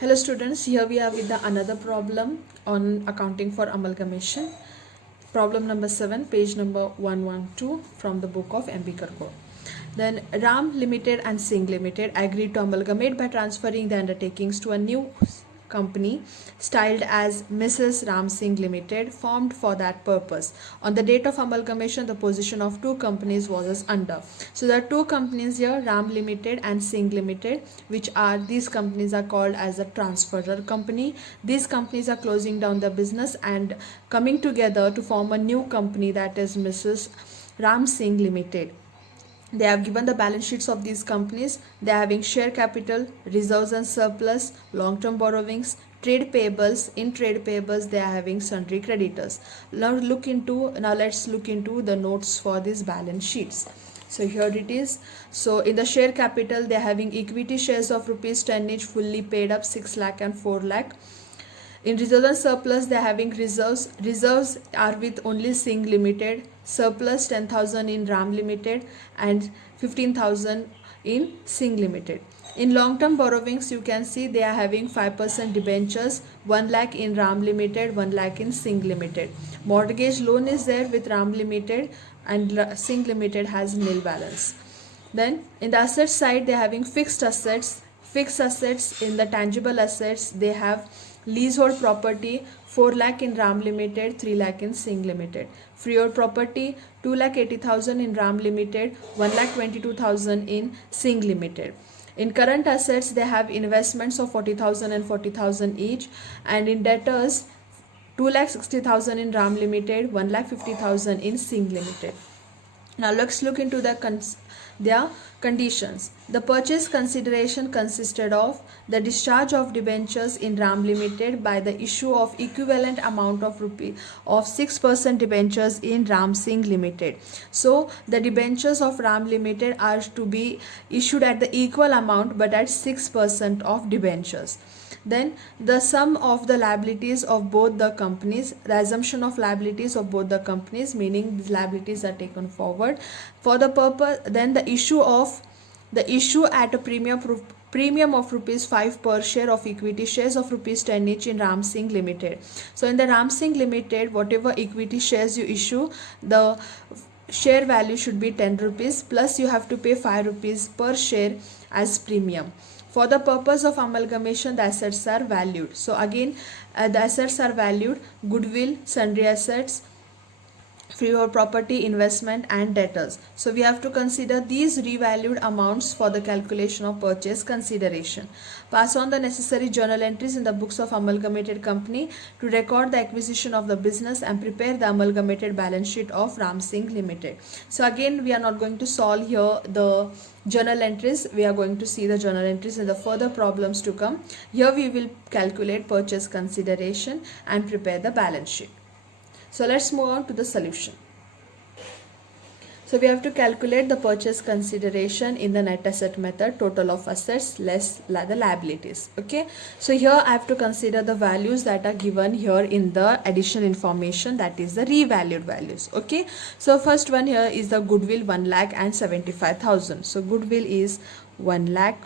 Hello students, here we are with another problem on accounting for amalgamation. Problem number 7, page number 112 from the book of M.B. Karkor. Then Ram Limited and Singh Limited agreed to amalgamate by transferring the undertakings to a new company styled as Mrs. Ram Singh Limited, formed for that purpose. On the date of amalgamation, the position of two companies was as under. So there are two companies here, Ram Limited and Singh Limited, which are, these companies are called as a transferor company. These companies are closing down their business and coming together to form a new company, that is Mrs. Ram Singh Limited. They have given the balance sheets of these companies. They are having share capital, reserves and surplus, long-term borrowings, trade payables. In trade payables, they are having sundry creditors. Now let's look into the notes for these balance sheets. So here it is. So in the share capital, they are having equity shares of rupees 10 each, fully paid up 6 lakh and 4 lakh. In reserves and surplus, they are having reserves. Reserves are with only Singh Limited. Surplus 10,000 in Ram Limited and 15,000 in Singh Limited. In long-term borrowings, you can see they are having 5% debentures, 1 lakh in Ram Limited, 1 lakh in Singh Limited. Mortgage loan is there with Ram Limited and Singh Limited has nil balance. Then in the asset side, they are having fixed assets. Fixed assets, in the tangible assets, they have leasehold property 4 lakh in Ram Limited, 3 lakh in Singh Limited. Freehold property 2 lakh 80,000 in Ram Limited, 1 lakh 22,000 in Singh Limited. In current assets, they have investments of 40,000 and 40,000 each, and in debtors 2 lakh 60,000 in Ram Limited, 1 lakh 50,000 in Singh Limited. Now let's look into their conditions. The purchase consideration consisted of the discharge of debentures in Ram Limited by the issue of equivalent amount of 6% debentures in Ram Singh Limited. So the debentures of Ram Limited are to be issued at the equal amount but at 6% of debentures. Then the sum of the liabilities of both the companies, the assumption of liabilities of both the companies, meaning these liabilities are taken forward for the purpose. Then the issue at a premium of rupees 5 per share of equity shares of rupees 10 each in Ram Singh Limited. So in the Ram Singh Limited, whatever equity shares you issue, the share value should be 10 rupees plus you have to pay 5 rupees per share as premium. For the purpose of amalgamation, the assets are valued. So again, the assets are valued: goodwill, sundry assets, freehold property, investment and debtors. So we have to consider these revalued amounts for the calculation of purchase consideration. Pass on the necessary journal entries in the books of amalgamated company to record the acquisition of the business and prepare the amalgamated balance sheet of Ram Singh Limited. So again, we are not going to solve here the journal entries. We are going to see the journal entries in the further problems to come. Here we will calculate purchase consideration and prepare the balance sheet. So let's move on to the solution. So we have to calculate the purchase consideration in the net asset method, total of assets less the liabilities. Okay. So here I have to consider the values that are given here in the additional information, that is the revalued values. Okay. So first one here is the goodwill 1 lakh and 75,000. So goodwill is 1 lakh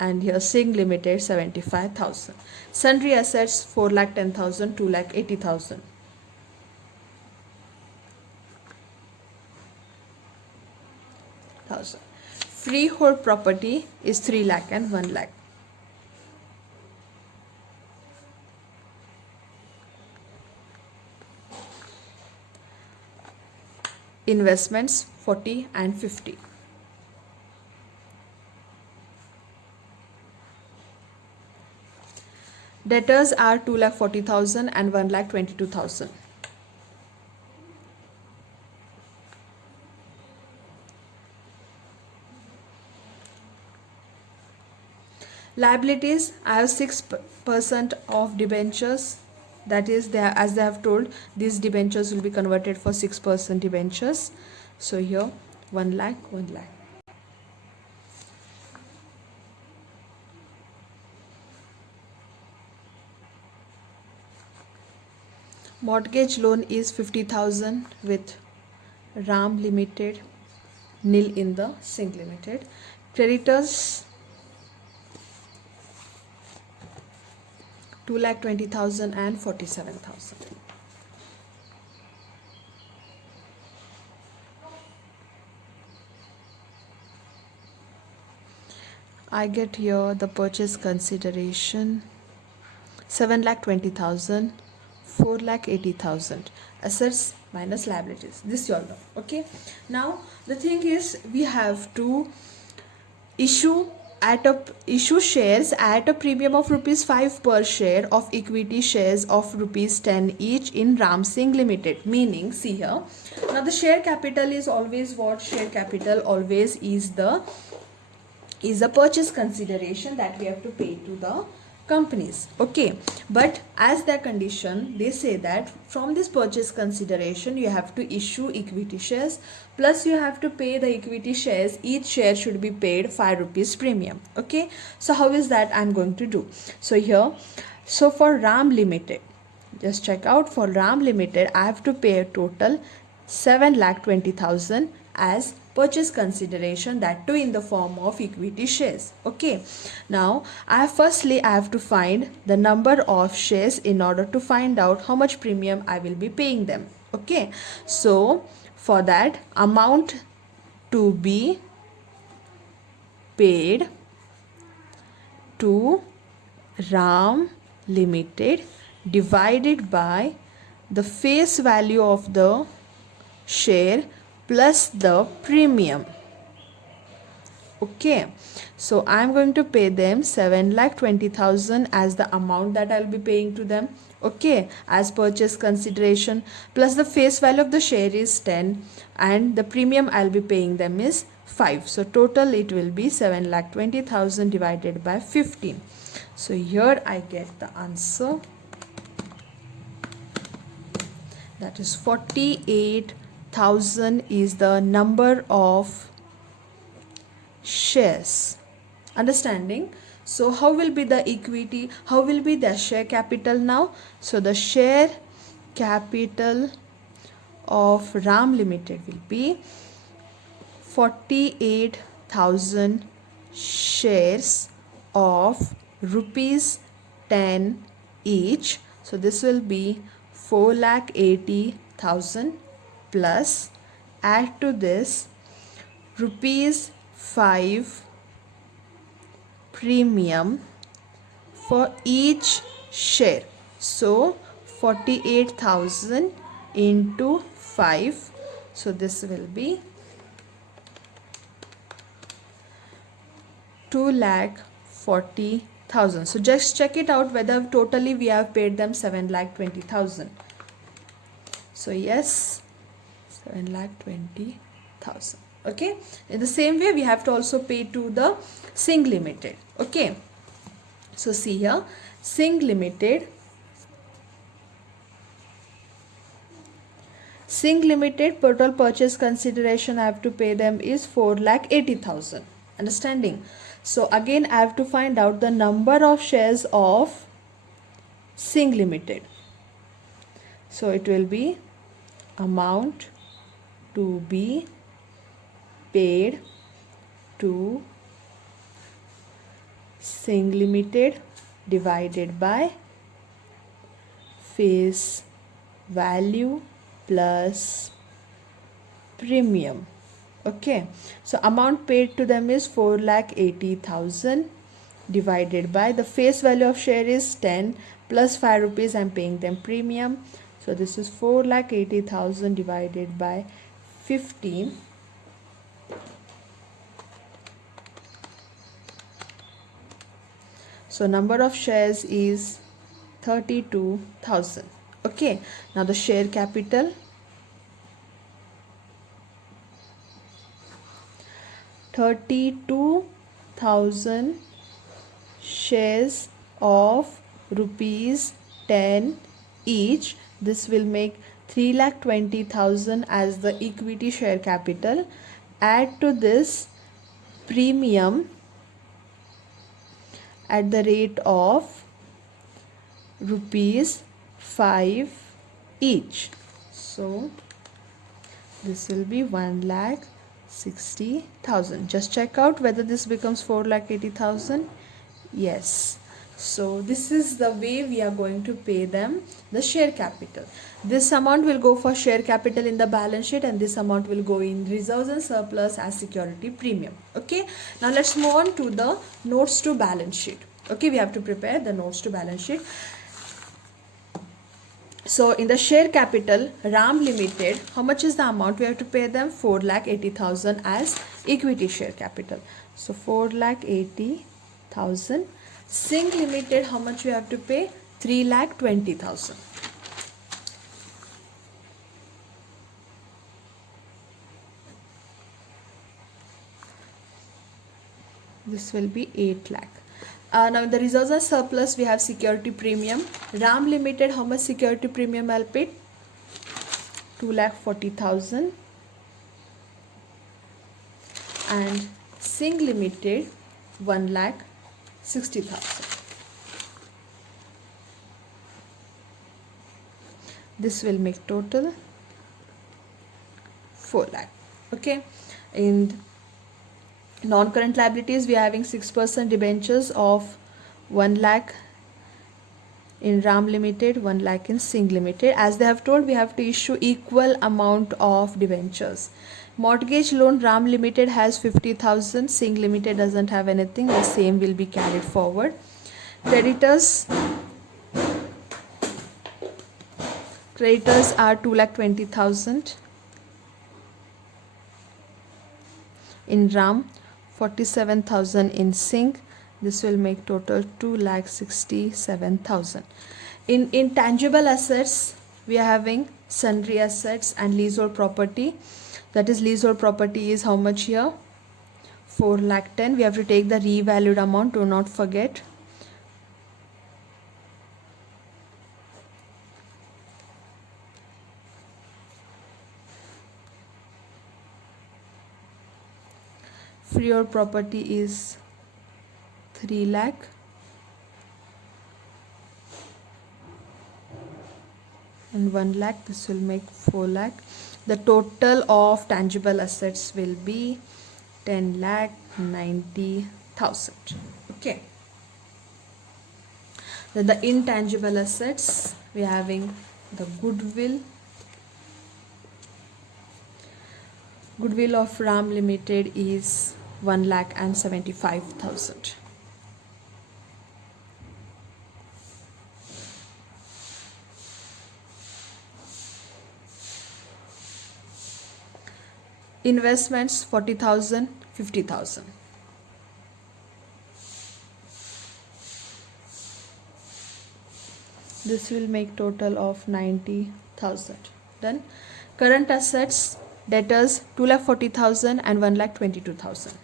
and here Singh Limited 75,000. Sundry assets 4 lakh 10,000, 2 lakh 80,000. Freehold property is 3 lakh and 1 lakh. Investments 40 and 50. Debtors are 2 lakh 40,000 and 1 lakh 22,000. Liabilities, I have 6% of debentures. That is, as they have told, these debentures will be converted for 6% debentures. So here 1 lakh, 1 lakh. Mortgage loan is 50,000 with Ram Limited, nil in the Singh Limited. Creditors 2,20,000 and 47,000. I get here the purchase consideration 7,20,000, 4,80,000. Assets minus liabilities. This you all know. Okay. Now the thing is, we have to issue shares at a premium of rupees 5 per share of equity shares of rupees 10 each in Ram Singh Limited. Meaning, see here. Now the share capital is always what? Share capital always is the purchase consideration that we have to pay to the companies. Okay, but as their condition, they say that from this purchase consideration you have to issue equity shares, plus you have to pay the equity shares. Each share should be paid 5 rupees premium. Okay, so how is that I'm going to do? So here, so for Ram Limited, just check out, for Ram Limited I have to pay a total 7,20,000 as purchase consideration, that too in the form of equity shares. Okay, now I have to find the number of shares in order to find out how much premium I will be paying them. Okay, so for that, amount to be paid to Ram Limited divided by the face value of the share plus the premium. Okay, so I'm going to pay them 7,20,000 as the amount that I'll be paying to them. Okay, as purchase consideration, plus the face value of the share is 10 and the premium I'll be paying them is 5. So total it will be 7,20,000 divided by 15. So here I get the answer, that is 48,000 is the number of shares. Understanding? So how will be the equity? How will be the share capital now? So the share capital of Ram Limited will be 48,000 shares of rupees 10 each. So this will be 4,80,000 plus, add to this rupees 5 premium for each share. So 48,000 into 5. So this will be 2,40,000. So just check it out whether totally we have paid them 7,20,000. So yes, 7,20,000. Okay, in the same way we have to also pay to the Singh Limited. Okay, so see here, Singh Limited total purchase consideration I have to pay them is 4,80,000. Understanding? So again I have to find out the number of shares of Singh Limited. So it will be amount to be paid to Singh Limited divided by face value plus premium. Okay, so amount paid to them is 4,80,000 divided by the face value of share is 10 plus 5 rupees I'm paying them premium. So this is 4,80,000 divided by 15. So number of shares is 32,000. Okay, now the share capital, 32,000 shares of rupees 10 each. This will make 3,20,000 as the equity share capital. Add to this premium at the rate of rupees 5 each. So this will be 1,60,000. Just check out whether this becomes 4,80,000. Yes. So this is the way we are going to pay them the share capital. This amount will go for share capital in the balance sheet, and this amount will go in reserves and surplus as security premium. Okay, now let's move on to the notes to balance sheet. Okay, we have to prepare the notes to balance sheet. So in the share capital, Ram Limited, how much is the amount we have to pay them? 4,80,000 as equity share capital. So 4,80,000. Singh Limited, how much we have to pay? 3,20,000. This will be 8 lakh. Now in the reserves and surplus, we have security premium. Ram Limited, how much security premium I'll pay? 2,40,000. And Singh Limited, 1,60,000. This will make total 4 lakh. Okay, in non-current liabilities, we are having 6% debentures of 1 lakh in Ram Limited, 1 lakh in Singh Limited. As they have told, we have to issue equal amount of debentures. Mortgage loan, Ram Limited has 50,000, Singh Limited doesn't have anything. The same will be carried forward. Creditors are 2,20,000 in Ram, 47,000 in Singh. This will make total 2,67,000. In intangible assets, we are having sundry assets and leasehold property. That is, leasehold property is how much here? 4,10,000. We have to take the revalued amount, do not forget. Freehold property is 3 lakh. And 1 lakh, this will make 4 lakh. The total of tangible assets will be 10,90,000. Okay. Then the intangible assets, we are having the goodwill. Goodwill of Ram Limited is 1,75,000. Investments 40,000, 50,000. This will make total of 90,000. Then current assets, debtors 2,40,000 and 1,22,000.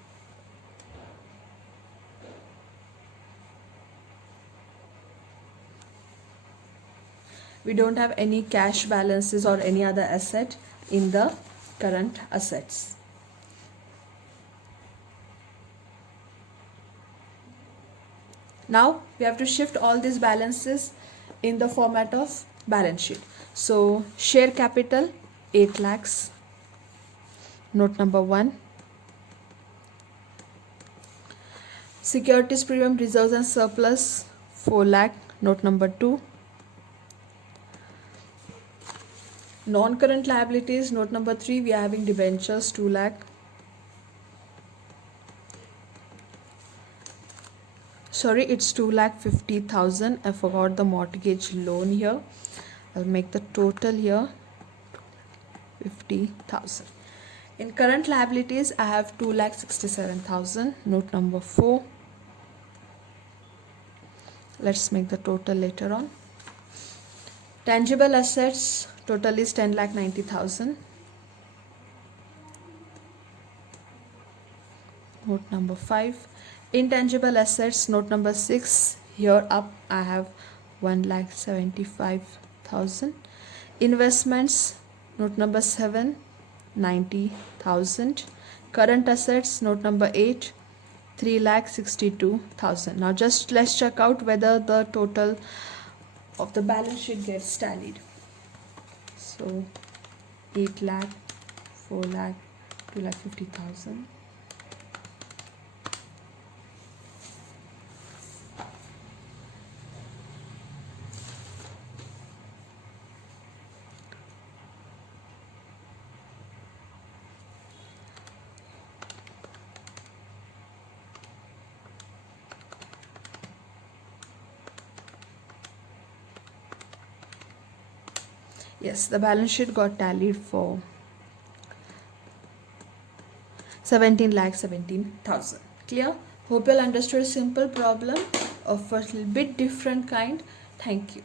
We don't have any cash balances or any other asset in the current assets. Now we have to shift all these balances in the format of balance sheet. So share capital 8 lakhs. Note number 1. Securities premium, reserves and surplus 4 lakh. Note number 2. Non-current liabilities, note number 3, we are having debentures 2 lakh. Sorry, it's 2,50,000. I forgot the mortgage loan here. I'll make the total here 50,000. In current liabilities, I have 2,67,000. Note number 4. Let's make the total later on. Tangible assets, total is 10,90,000. Note number 5. Intangible assets, note number 6. Here up I have 1,75,000. Investments, note number 7, 90,000. Current assets, note number 8, 3,62,000. Now just let's check out whether the total of the balance sheet gets tallied. So 8 lakh, 4 lakh, 2,50,000. Yes, the balance sheet got tallied for 17,17,000. Clear? Hope you all understood a simple problem of a little bit different kind. Thank you.